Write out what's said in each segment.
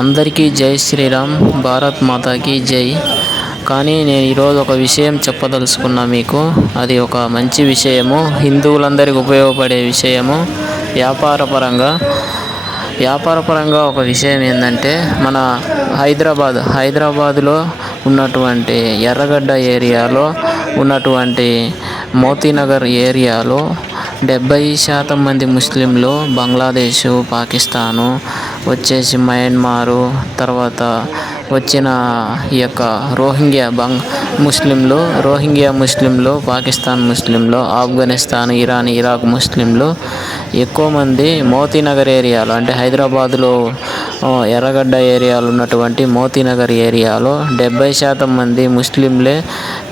అందరికీ జై శ్రీరామ్, భారత్ మాతాకి జై. కానీ నేను ఈరోజు ఒక విషయం చెప్పదలుచుకున్నా మీకు. అది ఒక మంచి విషయము, హిందువులందరికీ ఉపయోగపడే విషయము. వ్యాపారపరంగా ఒక విషయం ఏంటంటే, మన హైదరాబాదులో ఉన్నటువంటి ఎర్రగడ్డ ఏరియాలో ఉన్నటువంటి మోతీనగర్ ఏరియాలో 70% మంది ముస్లింలు బంగ్లాదేశు, పాకిస్తాను, వచ్చేసి మయన్మారు, తర్వాత వచ్చిన ఈ యొక్క రోహింగ్యా ముస్లింలు, పాకిస్తాన్ ముస్లింలు, ఆఫ్ఘనిస్తాన్, ఇరాన్, ఇరాక్ ముస్లింలు ఎక్కువ మంది మోతీనగర్ ఏరియాలో, అంటే హైదరాబాదులో ఎర్రగడ్డ ఏరియాలో ఉన్నటువంటి మోతీనగర్ ఏరియాలో 70% మంది ముస్లింలే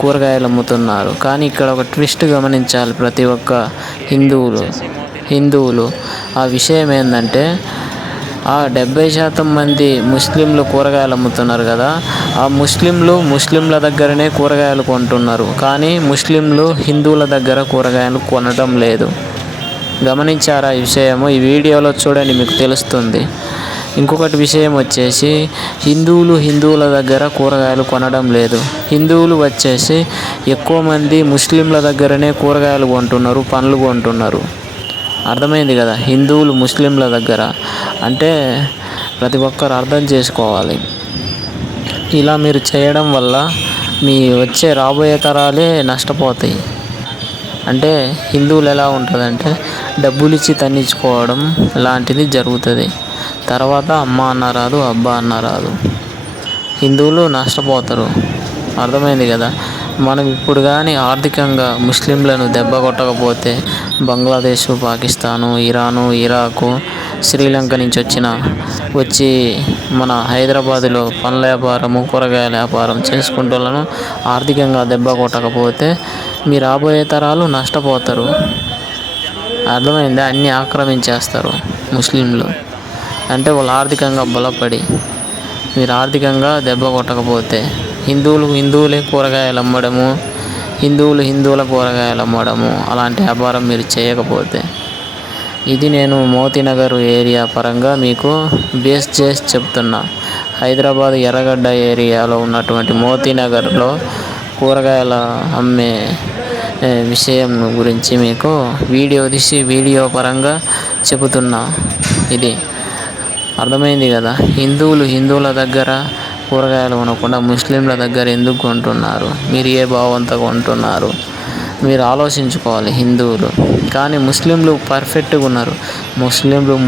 కూరగాయలు అమ్ముతున్నారు. కానీ ఇక్కడ ఒక ట్విస్ట్ గమనించాలి ప్రతి ఒక్క హిందువులు. ఆ విషయం ఏంటంటే, ఆ 70% మంది ముస్లింలు కూరగాయలు అమ్ముతున్నారు కదా, ఆ ముస్లింల దగ్గరనే కూరగాయలు కొంటున్నారు. కానీ ముస్లింలు హిందువుల దగ్గర కూరగాయలు కొనడం లేదు. గమనించారా ఈ విషయము? ఈ వీడియోలో చూడండి, మీకు తెలుస్తుంది. ఇంకొకటి విషయం వచ్చేసి, హిందువుల దగ్గర కూరగాయలు కొనడం లేదు. హిందువులు వచ్చేసి ఎక్కువ మంది ముస్లింల దగ్గరనే కూరగాయలు కొంటున్నారు, పండ్లు కొంటున్నారు. అర్థమైంది కదా? హిందువులు ముస్లింల దగ్గర అంటే ప్రతి ఒక్కరు అర్థం చేసుకోవాలి. ఇలా మీరు చేయడం వల్ల మీ వచ్చే రాబోయే తరాలే నష్టపోతాయి. అంటే హిందువులు ఎలా ఉంటుందంటే, డబ్బులు ఇచ్చి తన్నించుకోవడం లాంటిది జరుగుతుంది. తర్వాత అమ్మ అన్న రాదు, అబ్బా అన్న రాదు, హిందువులు నష్టపోతారు. అర్థమైంది కదా? మనం ఇప్పుడు కానీ ఆర్థికంగా ముస్లింలను దెబ్బ కొట్టకపోతే, బంగ్లాదేశ్, పాకిస్తాను, ఇరాను, ఇరాకు, శ్రీలంక నుంచి వచ్చి మన హైదరాబాదులో పండ్ల వ్యాపారము, కూరగాయల వ్యాపారం చేసుకుంటున్నాను ఆర్థికంగా దెబ్బ కొట్టకపోతే, మీ రాబోయే తరాలు నష్టపోతారు. అర్థమైందా? అన్నీ ఆక్రమించేస్తారు ముస్లింలు. అంటే వాళ్ళు ఆర్థికంగా బలపడి, మీరు ఆర్థికంగా దెబ్బ కొట్టకపోతే, హిందువులే కూరగాయలు అమ్మడము, హిందువుల కూరగాయలు అమ్మడము, అలాంటి వ్యాపారం మీరు చేయకపోతే. ఇది నేను మోతీనగర్ ఏరియా పరంగా మీకు బేస్ చేసి చెప్తున్నా. హైదరాబాద్ ఎర్రగడ్డ ఏరియాలో ఉన్నటువంటి మోతీనగర్లో కూరగాయల అమ్మే విషయం గురించి మీకు వీడియో పరంగా చెబుతున్నా. ఇది అర్థమైంది కదా? హిందువుల దగ్గర కూరగాయలు కొనకుండా ముస్లింల దగ్గర ఎందుకు కొంటున్నారు? మీరు ఏ భావంతో కొంటున్నారు? మీరు ఆలోచించుకోవాలి హిందువులు. కానీ ముస్లింలు పర్ఫెక్ట్గా ఉన్నారు.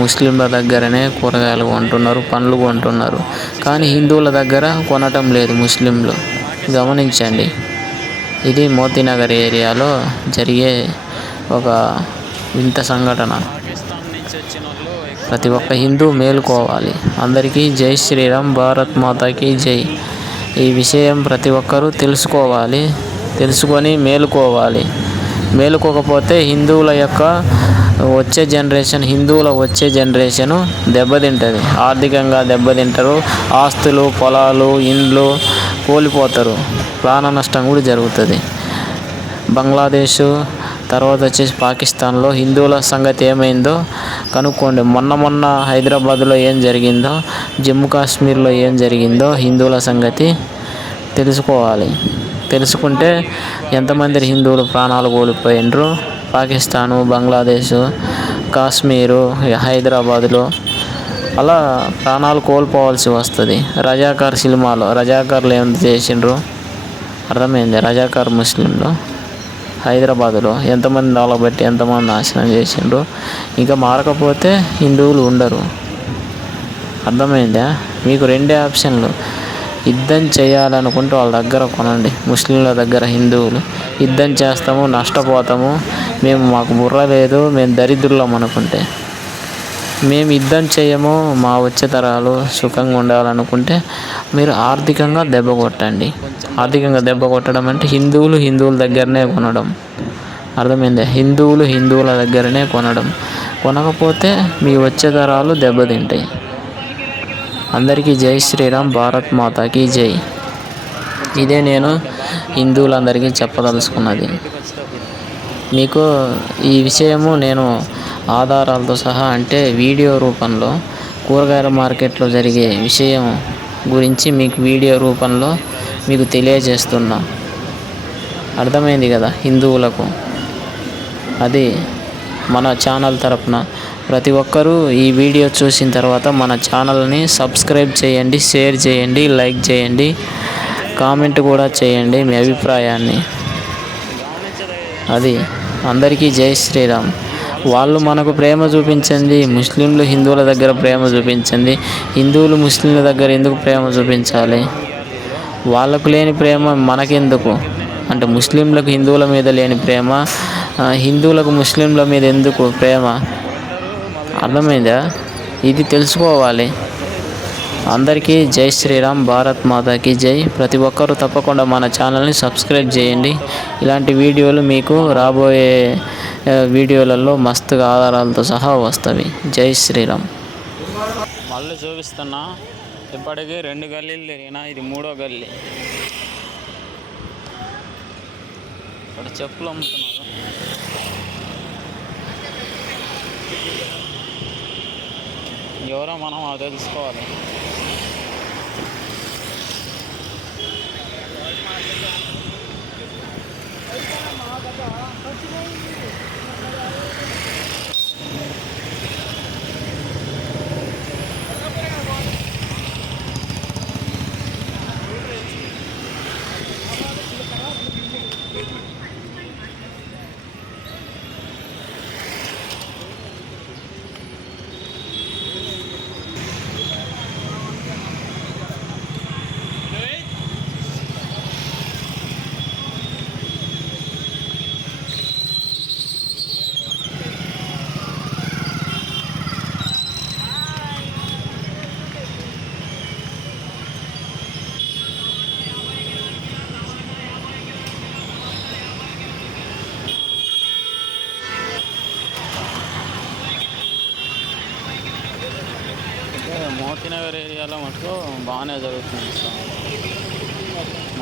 ముస్లింల దగ్గరనే కూరగాయలు కొంటున్నారు, పండ్లు కొంటున్నారు. కానీ హిందువుల దగ్గర కొనటం లేదు ముస్లింలు. గమనించండి. ఇది మోతీనగర్ ఏరియాలో జరిగే ఒక వింత సంఘటన. ప్రతి ఒక్క హిందూ మేలుకోవాలి. అందరికీ జై శ్రీరామ్, భారత్ మాతాకి జై. ఈ విషయం ప్రతి ఒక్కరూ తెలుసుకొని మేలుకోవాలి. మేలుకోకపోతే హిందువుల వచ్చే జనరేషను దెబ్బతింటుంది. ఆర్థికంగా దెబ్బతింటారు. ఆస్తులు, పొలాలు, ఇండ్లు కోల్పోతారు. ప్రాణ నష్టం కూడా జరుగుతుంది. బంగ్లాదేశ్, తర్వాత వచ్చేసి పాకిస్తాన్లో హిందువుల సంగతి ఏమైందో కనుక్కోండి. మొన్న హైదరాబాద్లో ఏం జరిగిందో, జమ్మూ కాశ్మీర్లో ఏం జరిగిందో హిందువుల సంగతి తెలుసుకోవాలి. తెలుసుకుంటే ఎంతమంది హిందువులు ప్రాణాలు కోల్పోయినరు. పాకిస్తాను, బంగ్లాదేశ్, కాశ్మీరు, హైదరాబాదులో అలా ప్రాణాలు కోల్పోవాల్సి వస్తుంది. రజాకార్ సినిమాలో రజాకార్లు ఏం చేసిండ్రు అర్థమైంది? రజాకార్ ముస్లింలు హైదరాబాదులో ఎంతమంది దాలబట్టి ఎంతమంది నాశనం చేసిండ్రు. ఇంకా మారకపోతే హిందువులు ఉండరు. అర్థమైందా? మీకు రెండే ఆప్షన్లు. యుద్ధం చేయాలనుకుంటే వాళ్ళ దగ్గర కొనండి. ముస్లింల దగ్గర హిందువులు యుద్ధం చేస్తాము, నష్టపోతాము, మాకు బుర్ర లేదు, మేము దరిద్రులం అనుకుంటే, మేము యుద్ధం చేయము, మా వచ్చే తరాలు సుఖంగా ఉండాలనుకుంటే మీరు ఆర్థికంగా దెబ్బ కొట్టండి. ఆర్థికంగా దెబ్బ కొట్టడం అంటే హిందువుల దగ్గరనే కొనడం. అర్థమైందా? హిందువుల దగ్గరనే కొనడం. కొనకపోతే మీ వచ్చే తరాలు దెబ్బతింటాయి. అందరికీ జై శ్రీరామ్, భారత్ మాతాకి జై. ఇదే నేను హిందువులందరికీ చెప్పదలుచుకున్నది. మీకు ఈ విషయము నేను ఆధారాలతో సహా, అంటే వీడియో రూపంలో కూరగాయల మార్కెట్లో జరిగే విషయం గురించి మీకు వీడియో రూపంలో మీకు తెలియజేస్తున్నా. అర్థమైంది కదా హిందువులకు. అది మన ఛానల్ తరపున ప్రతి ఒక్కరూ ఈ వీడియో చూసిన తర్వాత మన ఛానల్ని సబ్స్క్రైబ్ చేయండి, షేర్ చేయండి, లైక్ చేయండి, కామెంట్ కూడా చేయండి మీ అభిప్రాయాన్ని. అది అందరికీ జై శ్రీరామ్. వాళ్ళు మనకు ప్రేమ చూపించండి, ముస్లింలు హిందువుల దగ్గర ప్రేమ చూపించండి. హిందువులు ముస్లింల దగ్గర ఎందుకు ప్రేమ చూపించాలి? వాళ్ళకు లేని ప్రేమ మనకెందుకు? అంటే ముస్లింలకు హిందువుల మీద లేని ప్రేమ హిందువులకు ముస్లింల మీద ఎందుకు ప్రేమ? అర్థమైందా? ఇది తెలుసుకోవాలి. అందరికీ జై శ్రీరామ్, భారత్ మాతాకి జై. ప్రతి ఒక్కరూ తప్పకుండా మన ఛానల్ని సబ్స్క్రైబ్ చేయండి. ఇలాంటి వీడియోలు మీకు రాబోయే వీడియోలలో మస్తుగా ఆధారాలతో సహా వస్తవి. జై శ్రీరామ్. మళ్ళీ చూపిస్తున్నా. ఇప్పటికీ 2 గల్లీలు తిరిగినా, ఇది 3వ గల్లీ. ఇక్కడ చెప్పులు అమ్ముతున్నారు. ఎవరో మనం అది తెలుసుకోవాలి. మోతీనగర్ ఏరియాలో మటుకు బాగానే జరుగుతుంది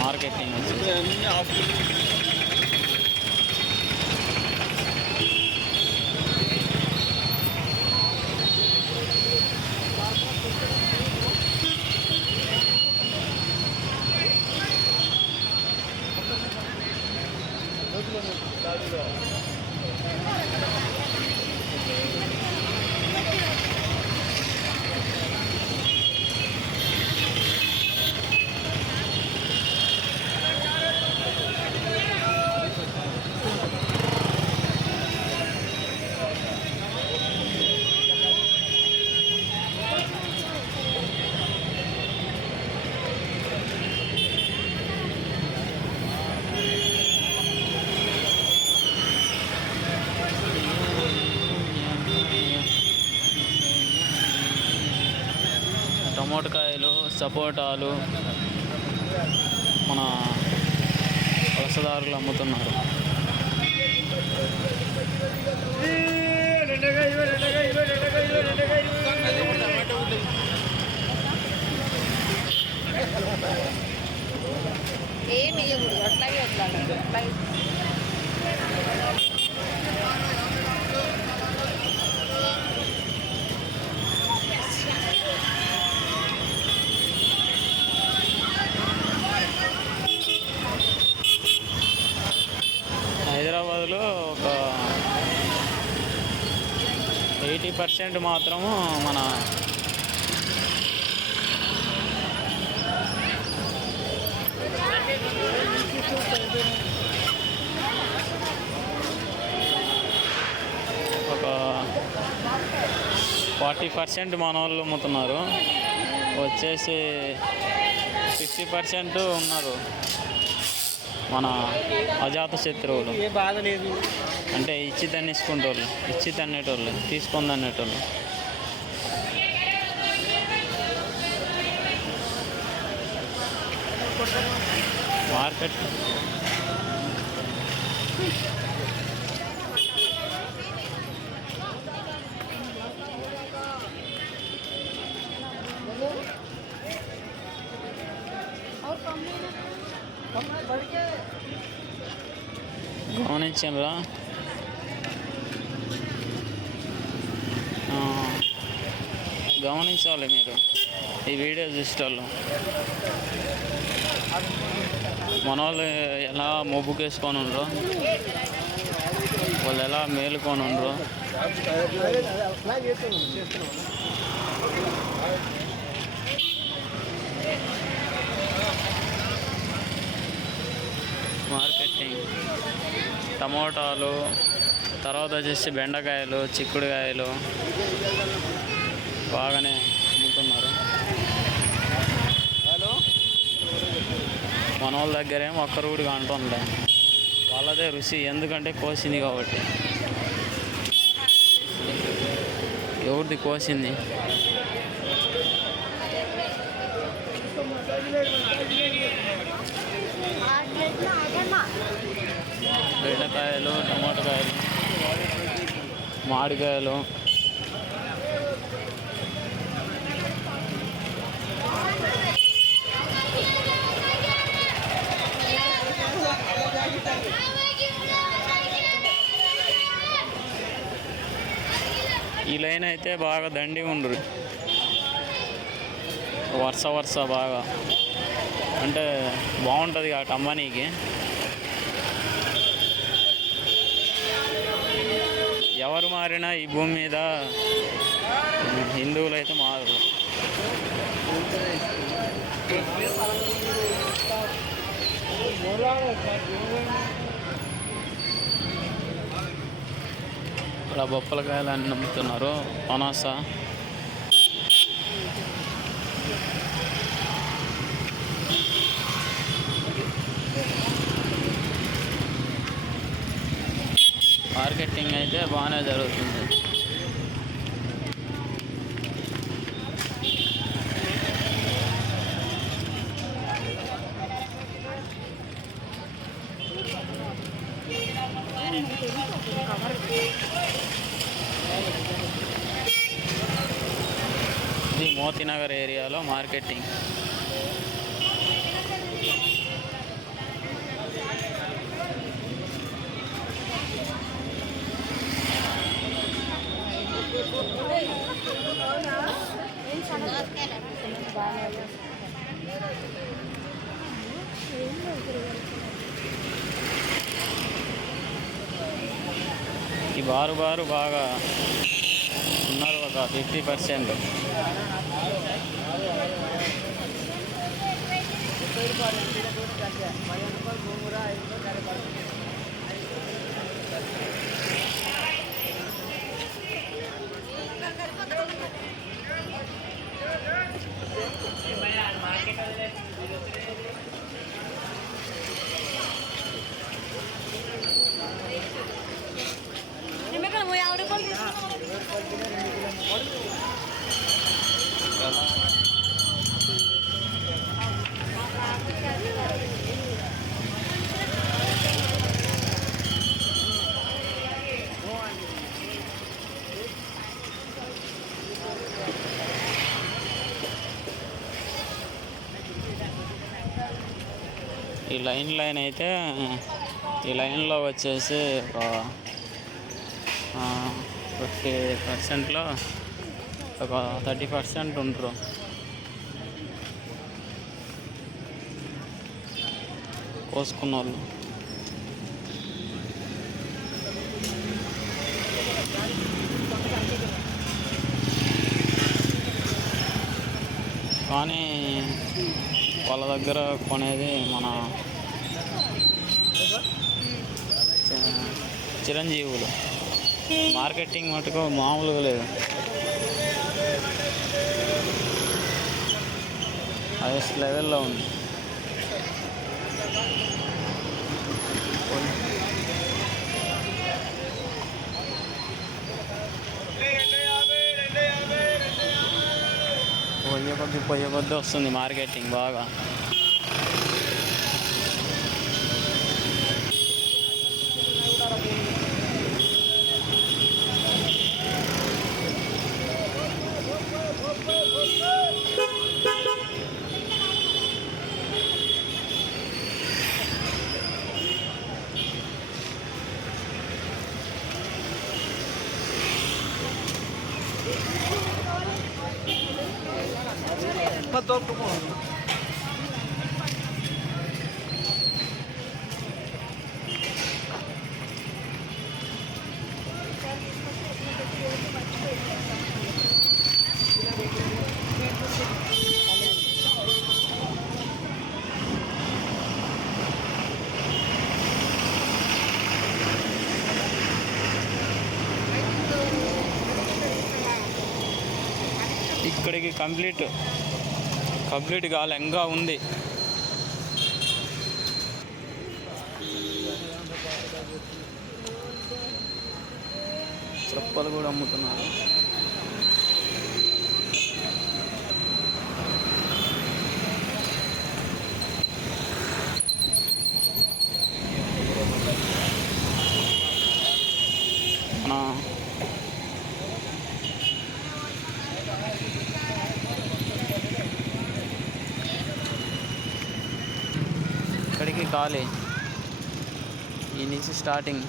మార్కెటింగ్. టమోటకాయలు, సపోటాలు మన వలసదారులు అమ్ముతున్నారు. హైదరాబాద్లో ఒక 80% మాత్రము మన ఒక 40% మన వాళ్ళు అమ్ముతున్నారు. వచ్చేసి 60% ఉన్నారు మన అజాత శత్రువులు. అంటే ఇచ్చి తన్నేసుకుంటోళ్ళు, ఇచ్చి తన్నేటోళ్ళు, తీసుకొని తన్నేటోళ్ళు. మార్కెట్ గమనించరా? గమనించాలి మీరు ఈ వీడియో చూసేటోళ్ళు. మన వాళ్ళు ఎలా మొబ్బుకేసుకొని ఉండరు, వాళ్ళు ఎలా మేలుకొని ఉండరు. మార్కెటింగ్ టమోటాలు, తర్వాత వచ్చేసి బెండకాయలు, చిక్కుడుకాయలు బాగానే అమ్ముతున్నారు. మన వాళ్ళ దగ్గరేమో ఒక్కరు కూడా అంటుండే, వాళ్ళదే రుచి, ఎందుకంటే కోసింది కాబట్టి. ఎవరిది కోసింది? బెండకాయలు, టమాటకాయలు, మామిడికాయలు, ఈ లైన్ అయితే బాగా దండి ఉండరు, వరుస బాగా, అంటే బాగుంటుంది కాబట్టి అమ్మనీకి. ఎవరు మారినా ఈ భూమి మీద హిందువులు అయితే మారరు. ఇక్కడ బొప్పలకాయలు అన్నీ నమ్ముతున్నారు. పనాస, మార్కెటింగ్ అయితే బాగానే జరుగుతుంది. ఇది మోతీనగర్ ఏరియాలో మార్కెటింగ్. ఈ బారు బాగా ఉన్నారు, ఒక 50%. ఈ లైన్ అయితే ఈ లైన్లో వచ్చేసి ఒక 50%లో ఒక 30% ఉంటారు. కోసుకున్న వాళ్ళు. కానీ వాళ్ళ దగ్గర కొనేది మన చిరంజీవులు. మార్కెటింగ్ మటుకు మామూలుగా లేదు, హైయెస్ట్ లెవెల్లో ఉంది. పొయ్య కొద్ది వస్తుంది మార్కెటింగ్ బాగా. ఇక్కడికి కంప్లీట్ కాలే, ఇంకా ఉంది. చెప్పలు కూడా అమ్ముతున్నారు. ఇక్కడికి ఖాళీ, ఈ నుంచి స్టార్టింగ్.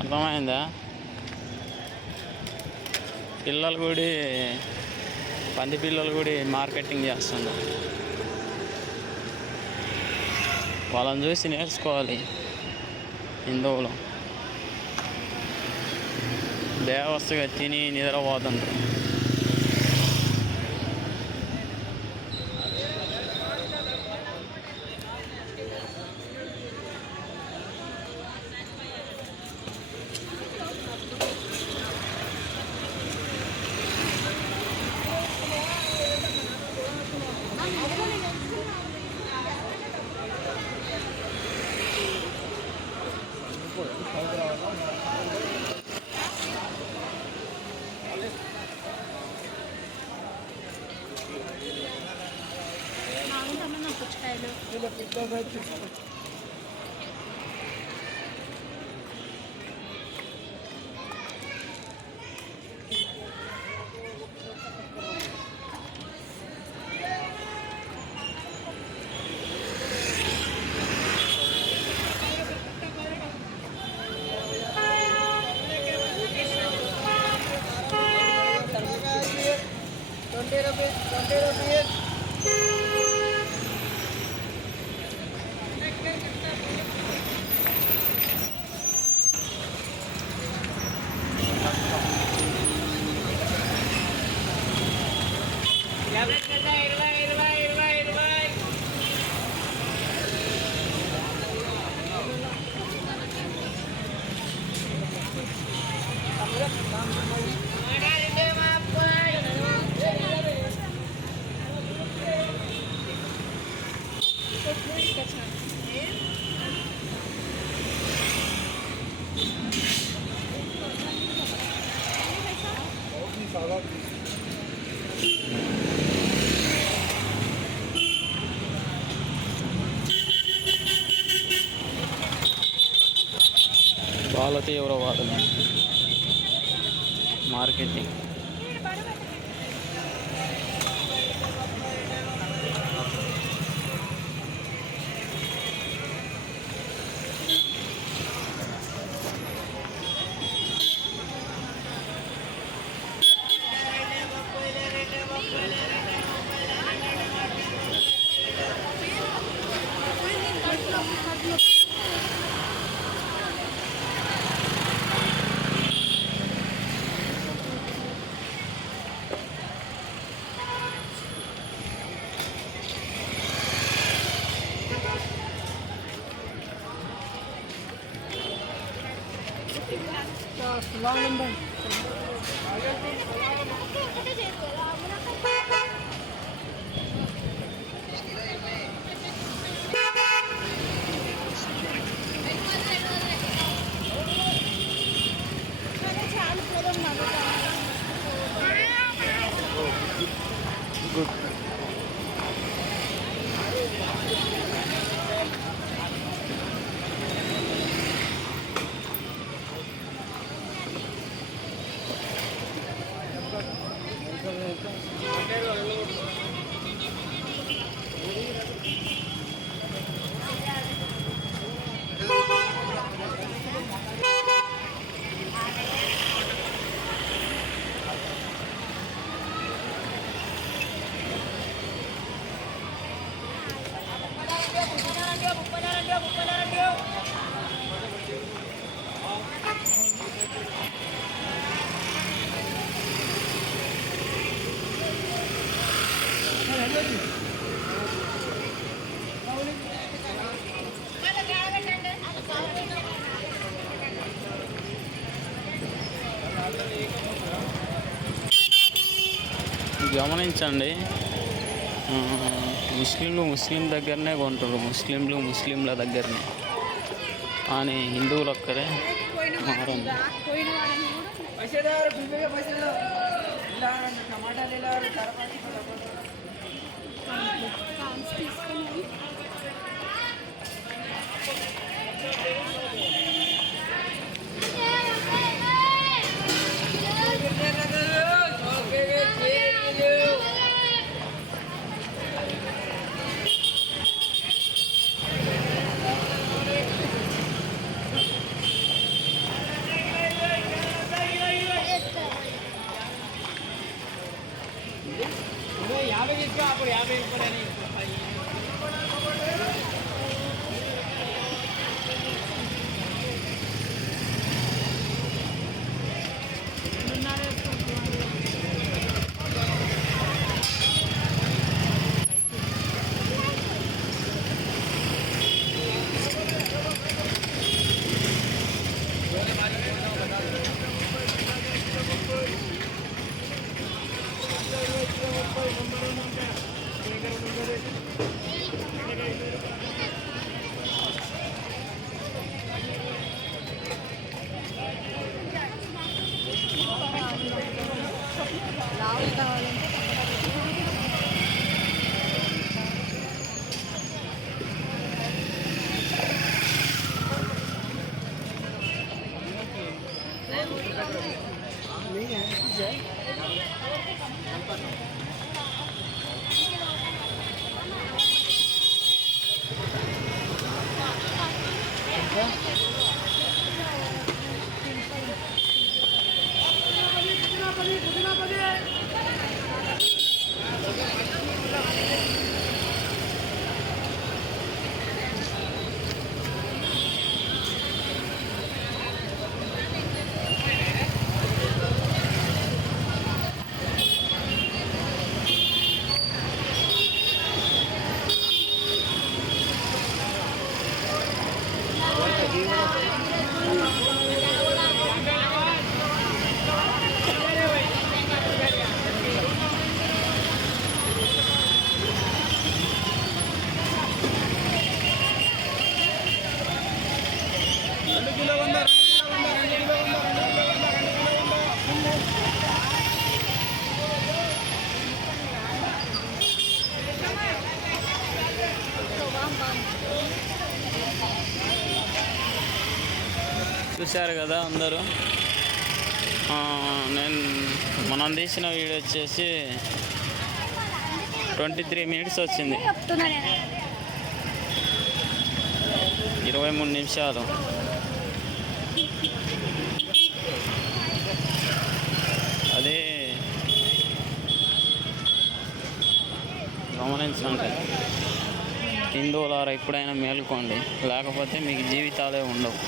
అర్థమైందా? పిల్లలు కూడా, పంది పిల్లలు కూడా మార్కెటింగ్ చేస్తున్నారు. వాళ్ళని చూసి నేర్చుకోవాలి. హిందువులు దేవస్తుగా తిని నిద్రపోతుంటారు. వాళ్ళ తీవ్రవాదం మార్కెటింగ్. గమనించండి, ముస్లిం దగ్గరనే కొంటారు, ముస్లింల దగ్గరనే, కానీ హిందువులు ఒక్కరే మారండి. చూశారు కదా అందరూ. మనం తీసిన వీడియో వచ్చేసి 23 minutes వచ్చింది, 23 నిమిషాలు. అదే గమనించండి హిందువులారా, ఎప్పుడైనా మేలుకోండి, లేకపోతే మీకు జీవితాలే ఉండవు.